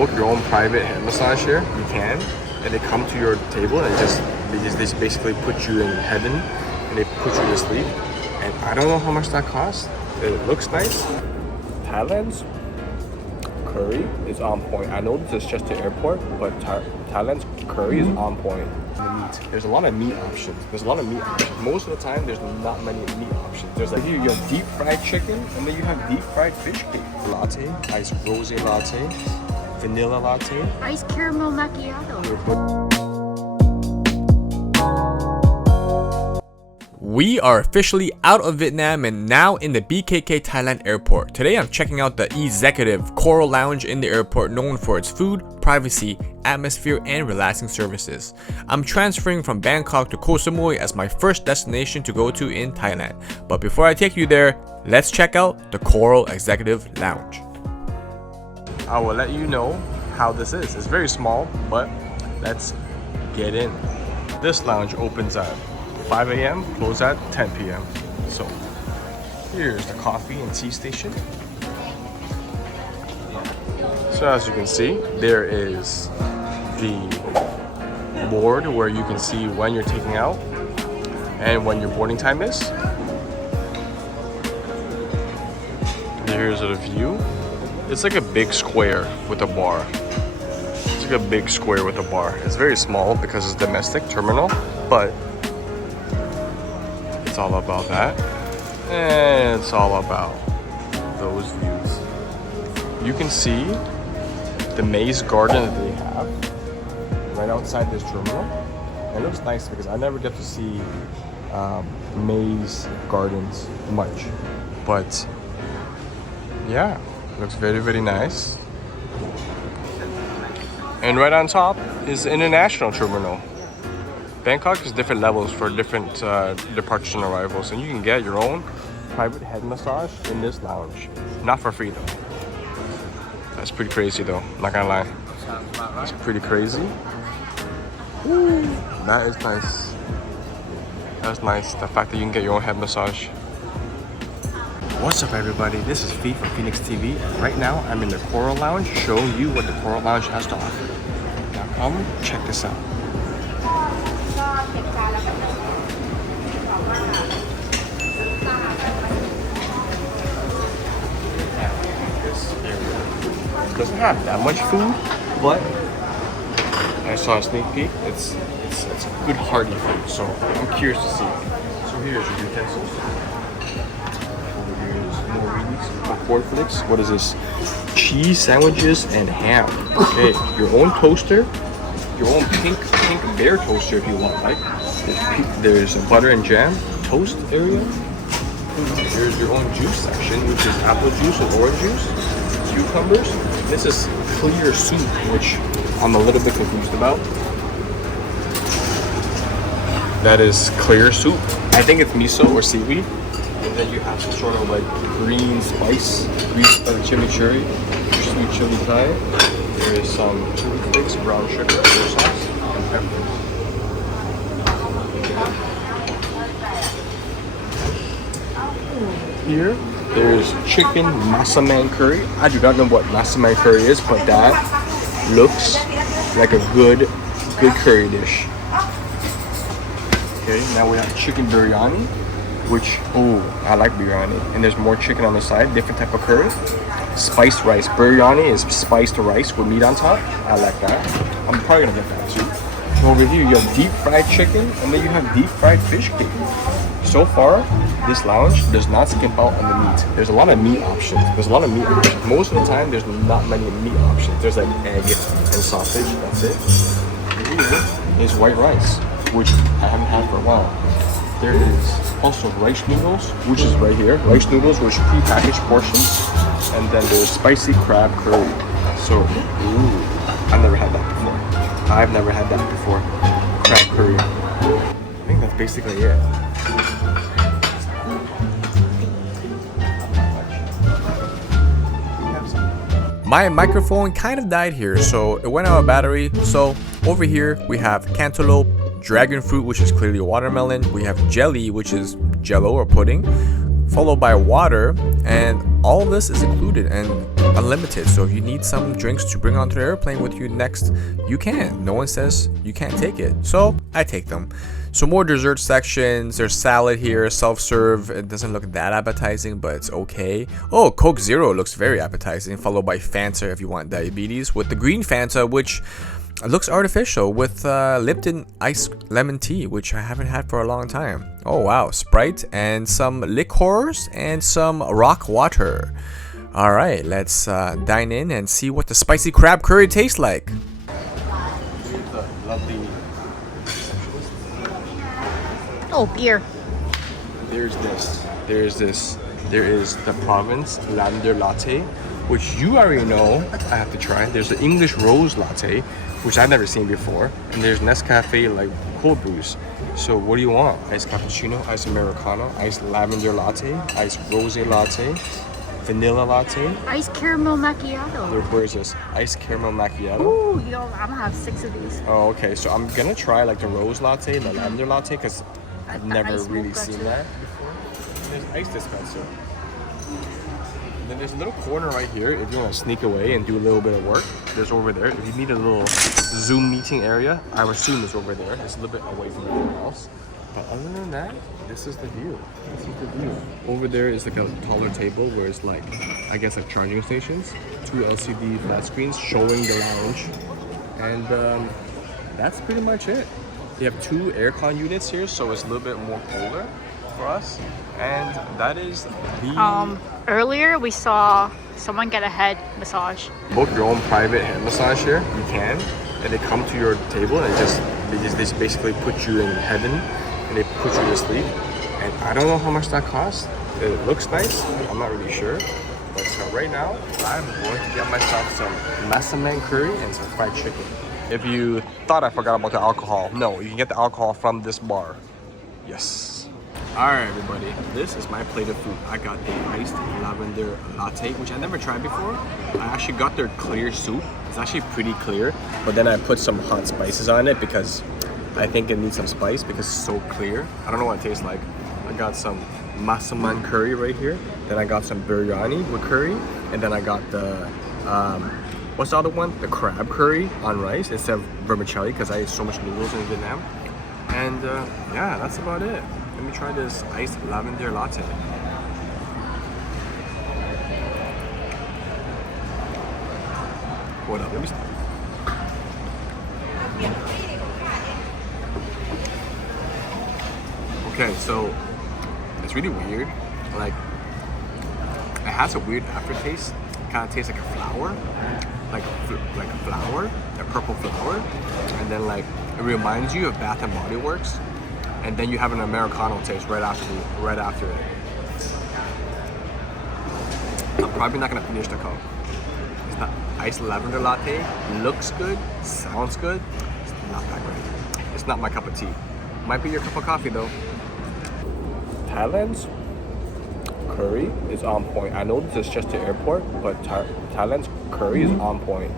book your own private head massage here, you can. And they come to your table and they basically put you in heaven and they put you to sleep. And I don't know how much that costs. It looks nice. Thailand's curry is on point. I know this is just the airport, but Thailand's curry is on point. The meat. There's a lot of meat options. Most of the time, there's not many meat options. There's like here you have deep fried chicken, and then you have deep fried fish cake. Latte, iced rosé latte, vanilla latte, Ice caramel macchiato. We are officially out of Vietnam and now in the BKK Thailand airport. Today I'm checking out the executive Coral Lounge in the airport, known for its food, privacy, atmosphere, and relaxing services. I'm transferring from Bangkok to Koh Samui as my first destination to go to in Thailand. But before I take you there, let's check out the Coral Executive Lounge. I will let you know how this is. It's very small, but let's get in. This lounge opens at 5 a.m., close at 10 p.m. So here's the coffee and tea station. So as you can see, there is the board where you can see when you're taking out and when your boarding time is. Here's the view. It's like a big square with a bar. It's like a big square with a bar. It's very small because it's domestic terminal, but it's all about that. And it's all about those views. You can see the maze garden that they have right outside this terminal. It looks nice because I never get to see maze gardens much. But yeah, looks very, very nice. And right on top is the international terminal. Bangkok has different levels for different departures and arrivals, and you can get your own private head massage in this lounge. Not for free though. That's pretty crazy though, not gonna lie. It's pretty crazy. Ooh, that is nice. That's nice, the fact that you can get your own head massage. What's up everybody, this is Phi from Phi-nex TV. Right now I'm in the Coral Lounge showing you what the Coral Lounge has to offer. Now come check this out. Doesn't have that much food, but I saw a sneak peek. It's good hearty food, so I'm curious to see. So here's your utensils. Over here is more ingredients. Cornflakes. What is this? Cheese sandwiches and ham. Okay, your own toaster, your own pink bear toaster if you want. Like there's a butter and jam toast area. Here's your own juice section, which is apple juice and orange juice, cucumbers. This is clear soup, which I'm a little bit confused about. That is clear soup. I think it's miso or seaweed. And then you have some sort of like green spice, chimichurri, sweet chili Thai. There is some chili flakes, brown sugar, soy sauce, and peppers. Here, there's chicken massaman curry. I do not know what massaman curry is, but that looks like a good curry dish. Okay, now we have chicken biryani, which, oh, I like biryani. And there's more chicken on the side, different type of curry. Spiced rice. Biryani is spiced rice with meat on top. I like that. I'm probably gonna get that too. Over here, you have deep fried chicken, and then you have deep fried fish cake. So far, this lounge does not skimp out on the meat. There's a lot of meat options. Most of the time, there's not many meat options. There's like egg and sausage, that's it. Here is white rice, which I haven't had for a while. There is also rice noodles, which is right here. Rice noodles, which are pre-packaged portions. And then there's spicy crab curry. So, ooh, I've never had that before. Crab curry. I think that's basically it. My microphone kind of died here, so it went out of battery. So over here we have cantaloupe, dragon fruit, which is clearly watermelon. We have jelly, which is jello or pudding, followed by water, and all of this is included and unlimited. So if you need some drinks to bring onto the airplane with you next, you can. No one says you can't take it, so I take them. So more dessert sections. There's salad here, self-serve. It doesn't look that appetizing, but it's okay. Oh, Coke Zero looks very appetizing, followed by Fanta if you want diabetes, with the green Fanta, which looks artificial, with Lipton iced lemon tea, which I haven't had for a long time. Oh wow, Sprite and some liqueurs and some rock water. All right, let's dine in and see what the spicy crab curry tastes like. Here's the lovely receptionist. Oh, beer. There's this. There is the province lavender latte, which you already know I have to try. There's the English rose latte, which I've never seen before. And there's Nescafe like cold brews. So what do you want? Iced cappuccino, iced americano, iced lavender latte, iced rose latte, vanilla latte. Iced caramel macchiato. Where is this? Iced caramel macchiato. Ooh, yo, I'm gonna have 6 of these. Oh, okay. So I'm gonna try like the rose latte, the lavender latte, because I've The never ice really mocha seen too. that before. There's ice dispenser. Then there's a little corner right here if you want to sneak away and do a little bit of work. There's over there. If you need a little Zoom meeting area, I would assume it's over there. It's a little bit away from everyone else. But other than that, this is the view. This is the view. Over there is like a taller table where it's like, I guess like charging stations. 2 LCD flat screens showing the lounge. And that's pretty much it. They have 2 aircon units here, so it's a little bit more colder for us. And that is the... Earlier we saw someone get a head massage. Book your own private head massage here. You can, and they come to your table and they just basically put you in heaven, and they put you to sleep. And I don't know how much that costs. It looks nice. I'm not really sure. But right now, I'm going to get myself some massaman curry and some fried chicken. If you thought I forgot about the alcohol, no, you can get the alcohol from this bar. Yes. Alright everybody, this is my plate of food. I got the iced lavender latte, which I never tried before. I actually got their clear soup. It's actually pretty clear, but then I put some hot spices on it because I think it needs some spice because it's so clear. I don't know what it tastes like. I got some massaman curry right here. Then I got some biryani with curry. And then I got the, what's the other one? The crab curry on rice instead of vermicelli because I ate so much noodles in Vietnam. And yeah, that's about it. Let me try this iced lavender latte. Hold up, let me stop. Okay, so it's really weird. Like, it has a weird aftertaste. It kind of tastes like a flower, like a flower, a purple flower, and then like it reminds you of Bath and Body Works. And then you have an Americano taste right after it. I'm probably not gonna finish the cup. It's not iced lavender latte. Looks good, sounds good. It's not that great. It's not my cup of tea. Might be your cup of coffee though. Thailand's curry is on point. I know this is just the airport, but Thailand's curry is on point.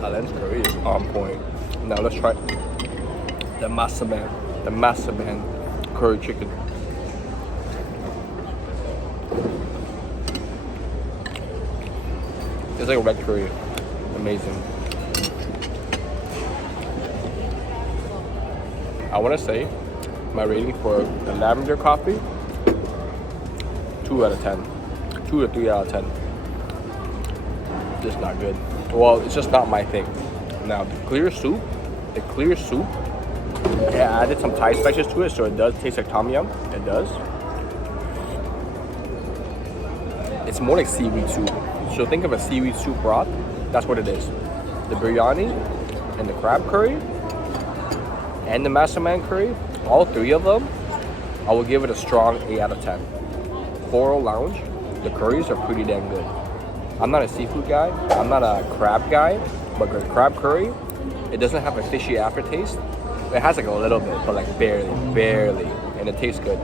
Thailand's curry is on point. Now let's try the massaman curry chicken. It's like a red curry. Amazing. I want to say my rating for the lavender coffee, 2 out of 10. 2 to 3 out of 10. Just not good. Well, it's just not my thing. Now, the clear soup, it added some Thai spices to it, so it does taste like tom yum. It does. It's more like seaweed soup. So think of a seaweed soup broth. That's what it is. The biryani and the crab curry and the massaman curry, all 3 of them, I will give it a strong 8 out of 10. Floral Lounge, the curries are pretty damn good. I'm not a seafood guy, I'm not a crab guy, but the crab curry, it doesn't have a fishy aftertaste. It has like a little bit, but like barely, and it tastes good.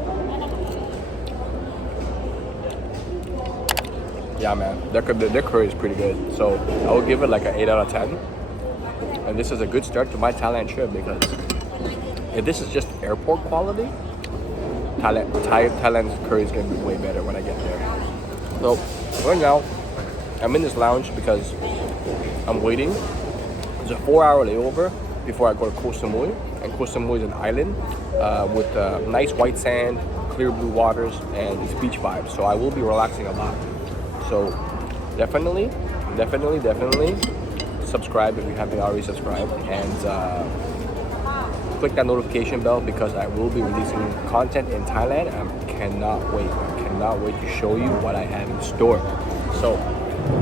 Yeah man, their curry is pretty good. So I would give it like an 8 out of 10. And this is a good start to my Thailand trip because if this is just airport quality, Thailand's curry is gonna be way better when I get there. So right now, I'm in this lounge because I'm waiting. It's a 4-hour layover before I go to Koh Samui, and Koh Samui is an island with nice white sand, clear blue waters, and these beach vibes. So I will be relaxing a lot. So definitely subscribe if you haven't already subscribed, and click that notification bell because I will be releasing content in Thailand. I cannot wait to show you what I have in store. So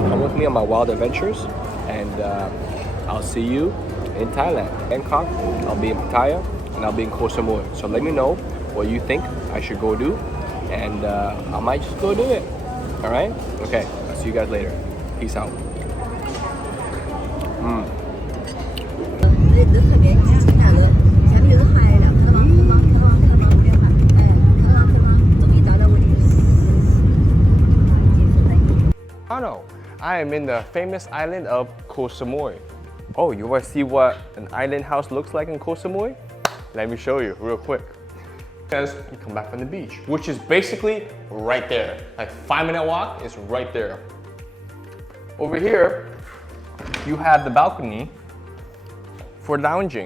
come with me on my wild adventures, and I'll see you in Thailand. Bangkok, I'll be in Pattaya, and I'll be in Koh Samui. So let me know what you think I should go do, and I might just go do it. All right? Okay, I'll see you guys later. Peace out. I am in the famous island of Koh Samui. Oh, you want to see what an island house looks like in Koh Samui? Let me show you real quick. Because you come back from the beach, which is basically right there. Like 5-minute walk is right there. Over here, you have the balcony for lounging.